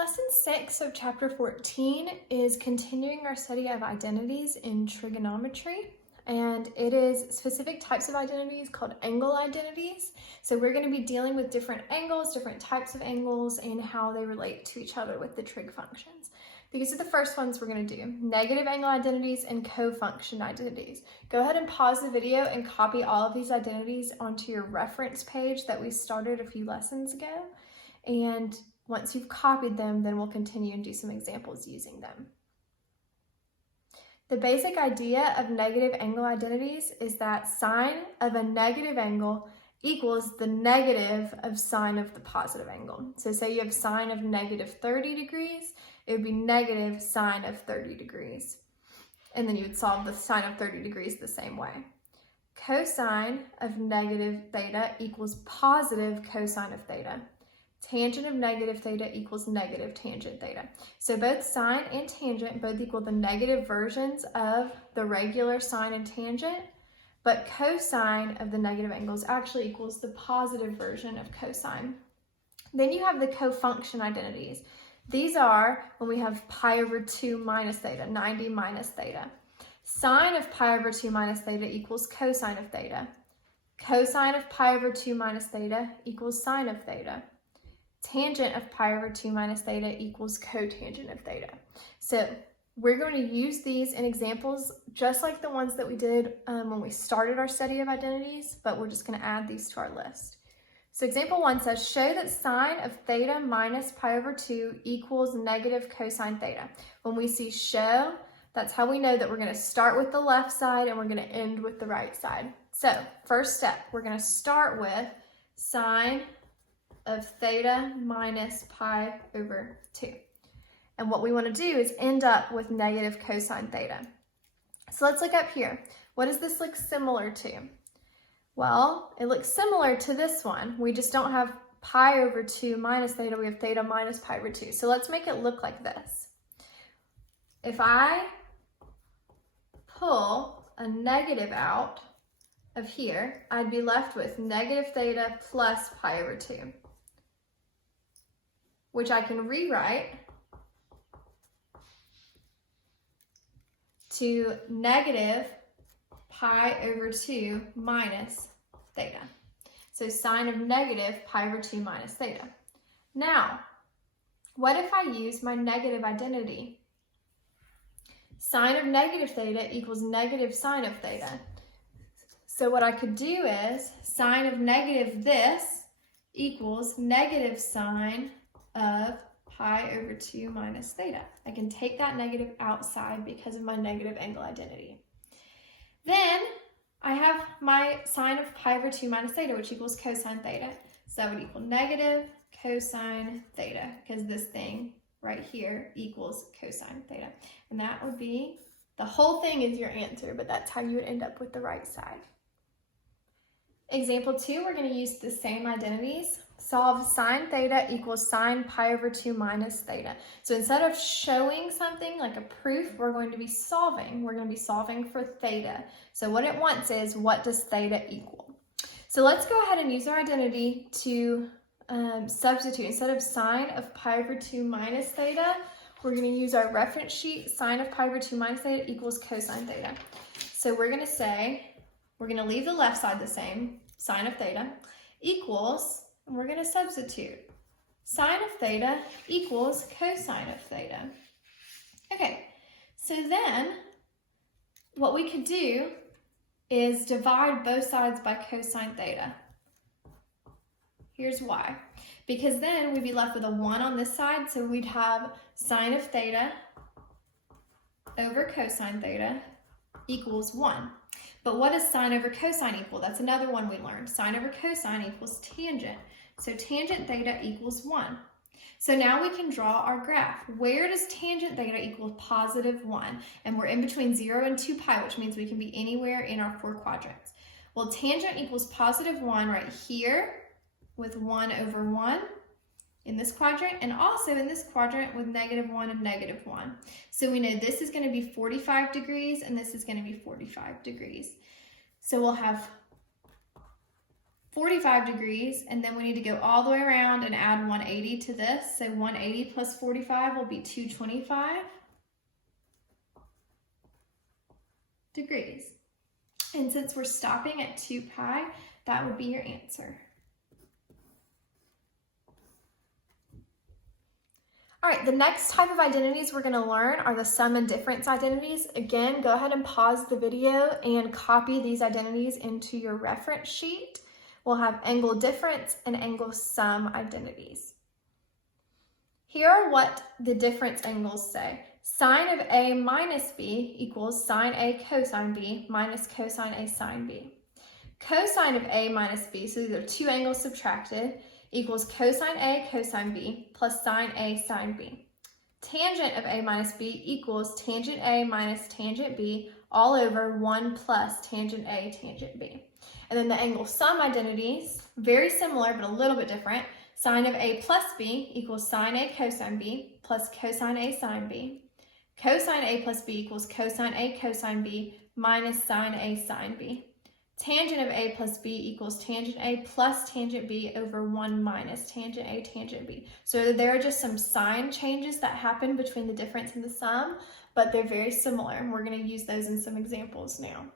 Lesson 6 of Chapter 14 is continuing our study of identities in trigonometry, and it is specific types of identities called angle identities. So we're going to be dealing with different angles, different types of angles, and how they relate to each other with the trig functions. These are the first ones we're going to do: negative angle identities and cofunction identities. Go ahead and pause the video and copy all of these identities onto your reference page that we started a few lessons ago. And once you've copied them, then we'll continue and do some examples using them. The basic idea of negative angle identities is that sine of a negative angle equals the negative of sine of the positive angle. So say you have sine of negative 30 degrees, it would be negative sine of 30 degrees. And then you would solve the sine of 30 degrees the same way. Cosine of negative theta equals positive cosine of theta. Tangent of negative theta equals negative tangent theta. So both sine and tangent both equal the negative versions of the regular sine and tangent, but cosine of the negative angles actually equals the positive version of cosine. Then you have the cofunction identities. These are when we have pi over 2 minus theta, 90 minus theta. Sine of pi over 2 minus theta equals cosine of theta. Cosine of pi over 2 minus theta equals sine of theta. Tangent of pi over 2 minus theta equals cotangent of theta. So we're going to use these in examples just like the ones that we did when we started our study of identities, but we're just going to add these to our list. So example 1 says, show that sine of theta minus pi over 2 equals negative cosine theta. When we see show, that's how we know that we're going to start with the left side and we're going to end with the right side. So first step, we're going to start with sine of theta minus pi over 2. And what we want to do is end up with negative cosine theta. So let's look up here. What does this look similar to? Well, it looks similar to this one. We just don't have pi over 2 minus theta, we have theta minus pi over 2. So let's make it look like this. If I pull a negative out of here, I'd be left with negative theta plus pi over 2. Which I can rewrite to negative pi over 2 minus theta. So sine of negative pi over 2 minus theta. Now, what if I use my negative identity? Sine of negative theta equals negative sine of theta. So what I could do is sine of negative this equals negative sine of pi over 2 minus theta. I can take that negative outside because of my negative angle identity. Then I have my sine of pi over 2 minus theta, which equals cosine theta. So that would equal negative cosine theta, because this thing right here equals cosine theta. And that would be, the whole thing is your answer, but that's how you would end up with the right side. Example 2, we're going to use the same identities. Solve sine theta equals sine pi over 2 minus theta. So instead of showing something like a proof, we're going to be solving. We're going to be solving for theta. So what it wants is, what does theta equal? So let's go ahead and use our identity to substitute. Instead of sine of pi over 2 minus theta, we're going to use our reference sheet. Sine of pi over 2 minus theta equals cosine theta. So we're going to say, we're going to leave the left side the same, sine of theta, equals, and we're going to substitute. Sine of theta equals cosine of theta. Okay, so then what we could do is divide both sides by cosine theta. Here's why. Because then we'd be left with a 1 on this side, so we'd have sine of theta over cosine theta equals 1. But what does sine over cosine equal? That's another one we learned. Sine over cosine equals tangent. So tangent theta equals 1. So now we can draw our graph. Where does tangent theta equal positive 1? And we're in between 0 and 2 pi, which means we can be anywhere in our 4 quadrants. Well, tangent equals positive 1 right here with 1 over 1 in this quadrant, and also in this quadrant with negative 1 and negative 1. So we know this is going to be 45 degrees and this is going to be 45 degrees. So we'll have 45 degrees, and then we need to go all the way around and add 180 to this. So 180 plus 45 will be 225 degrees. And since we're stopping at 2 pi, that would be your answer. All right, the next type of identities we're going to learn are the sum and difference identities. Again, go ahead and pause the video and copy these identities into your reference sheet. We'll have angle difference and angle sum identities. Here are what the difference angles say. Sine of A minus B equals sine A cosine B minus cosine A sine B. Cosine of A minus B, so these are two angles subtracted, equals cosine A cosine B plus sine A sine B. Tangent of A minus B equals tangent A minus tangent B all over 1 plus tangent A tangent B. And then the angle sum identities, very similar but a little bit different. Sine of A plus B equals sine A cosine B plus cosine A sine B. Cosine A plus B equals cosine A cosine B minus sine A sine B. Tangent of A plus B equals tangent A plus tangent B over 1 minus tangent A tangent B. So there are just some sign changes that happen between the difference and the sum, but they're very similar, and we're going to use those in some examples now.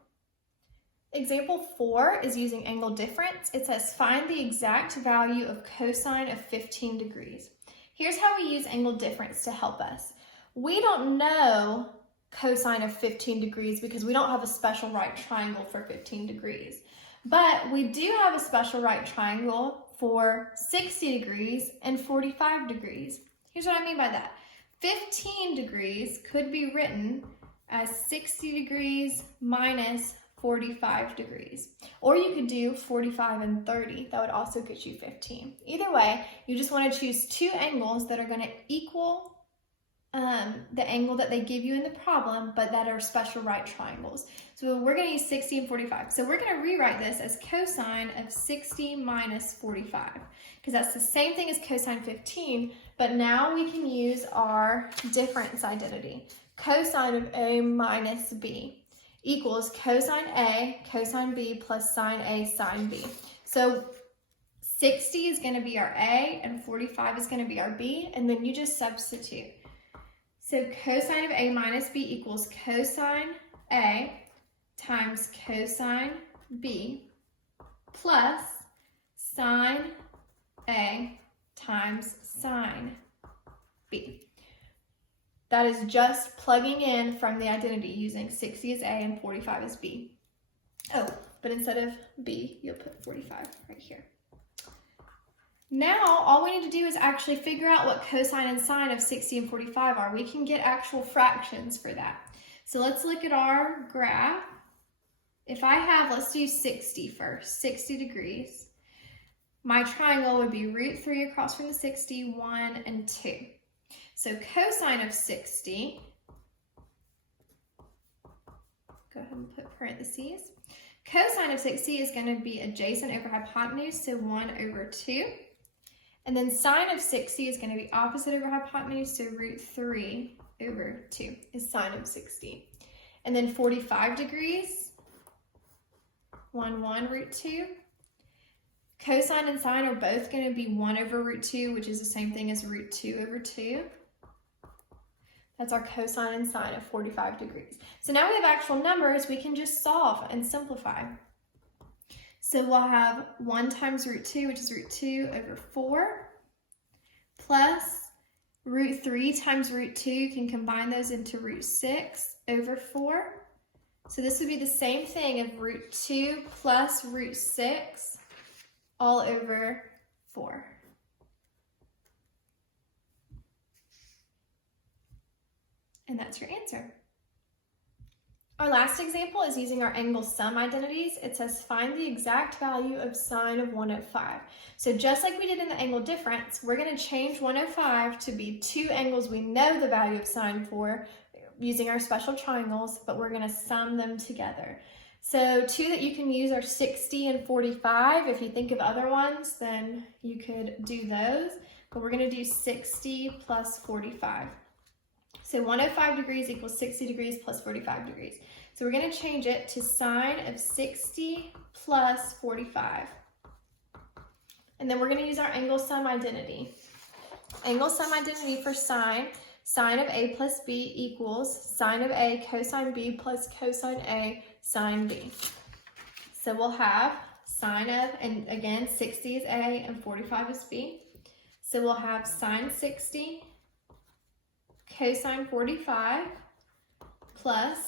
Example 4 is using angle difference. It says find the exact value of cosine of 15 degrees. Here's how we use angle difference to help us. We don't know cosine of 15 degrees because we don't have a special right triangle for 15 degrees. But we do have a special right triangle for 60 degrees and 45 degrees. Here's what I mean by that. 15 degrees could be written as 60 degrees minus 45 degrees. Or you could do 45 and 30. That would also get you 15. Either way, you just want to choose two angles that are going to equal the angle that they give you in the problem, but that are special right triangles. So we're going to use 60 and 45. So we're going to rewrite this as cosine of 60 minus 45, because that's the same thing as cosine 15, but now we can use our difference identity. Cosine of A minus B equals cosine A cosine B plus sine A sine B. So 60 is going to be our A and 45 is going to be our B, and then you just substitute. So cosine of A minus B equals cosine A times cosine B plus sine A times sine B. That is just plugging in from the identity using 60 as A and 45 as B. Oh, but instead of B, you'll put 45 right here. Now, all we need to do is actually figure out what cosine and sine of 60 and 45 are. We can get actual fractions for that. So let's look at our graph. If I have, let's do 60 first, 60 degrees. My triangle would be root 3 across from the 60, 1, and 2. So cosine of 60, go ahead and put parentheses. Cosine of 60 is going to be adjacent over hypotenuse, so 1 over 2. And then sine of 60 is going to be opposite over hypotenuse, so root 3 over 2 is sine of 60. And then 45 degrees, 1 root 2. Cosine and sine are both going to be 1 over root 2, which is the same thing as root 2 over 2. That's our cosine and sine of 45 degrees. So now we have actual numbers, we can just solve and simplify. So we'll have 1 times root 2, which is root 2 over 4, plus root 3 times root 2, you can combine those into root 6 over 4. So this would be the same thing of root 2 plus root 6 all over 4. And that's your answer. Our last example is using our angle sum identities. It says find the exact value of sine of 105. So just like we did in the angle difference, we're going to change 105 to be two angles we know the value of sine for using our special triangles, but we're going to sum them together. So two that you can use are 60 and 45. If you think of other ones, then you could do those, but we're going to do 60 plus 45. So 105 degrees equals 60 degrees plus 45 degrees. So we're going to change it to sine of 60 plus 45. And then we're going to use our angle sum identity. Angle sum identity for sine. Sine of A plus B equals sine of A cosine B plus cosine A sine B. So we'll have sine of, and again, 60 is A and 45 is B. So we'll have sine 60 cosine 45 plus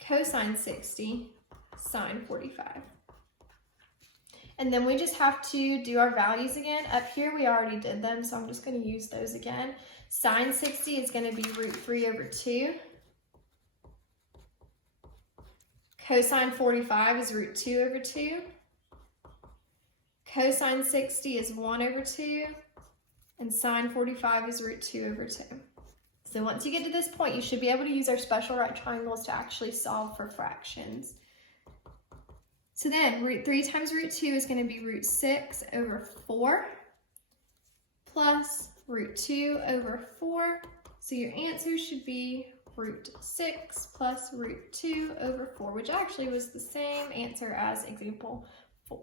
cosine 60 sine 45. And then we just have to do our values again. Up here we already did them, so I'm just going to use those again. Sine 60 is going to be root 3 over 2. Cosine 45 is root 2 over 2. Cosine 60 is 1 over 2. And sine 45 is root 2 over 2. So once you get to this point, you should be able to use our special right triangles to actually solve for fractions. So then root 3 times root 2 is going to be root 6 over 4 plus root 2 over 4. So your answer should be root 6 plus root 2 over 4, which actually was the same answer as example 4.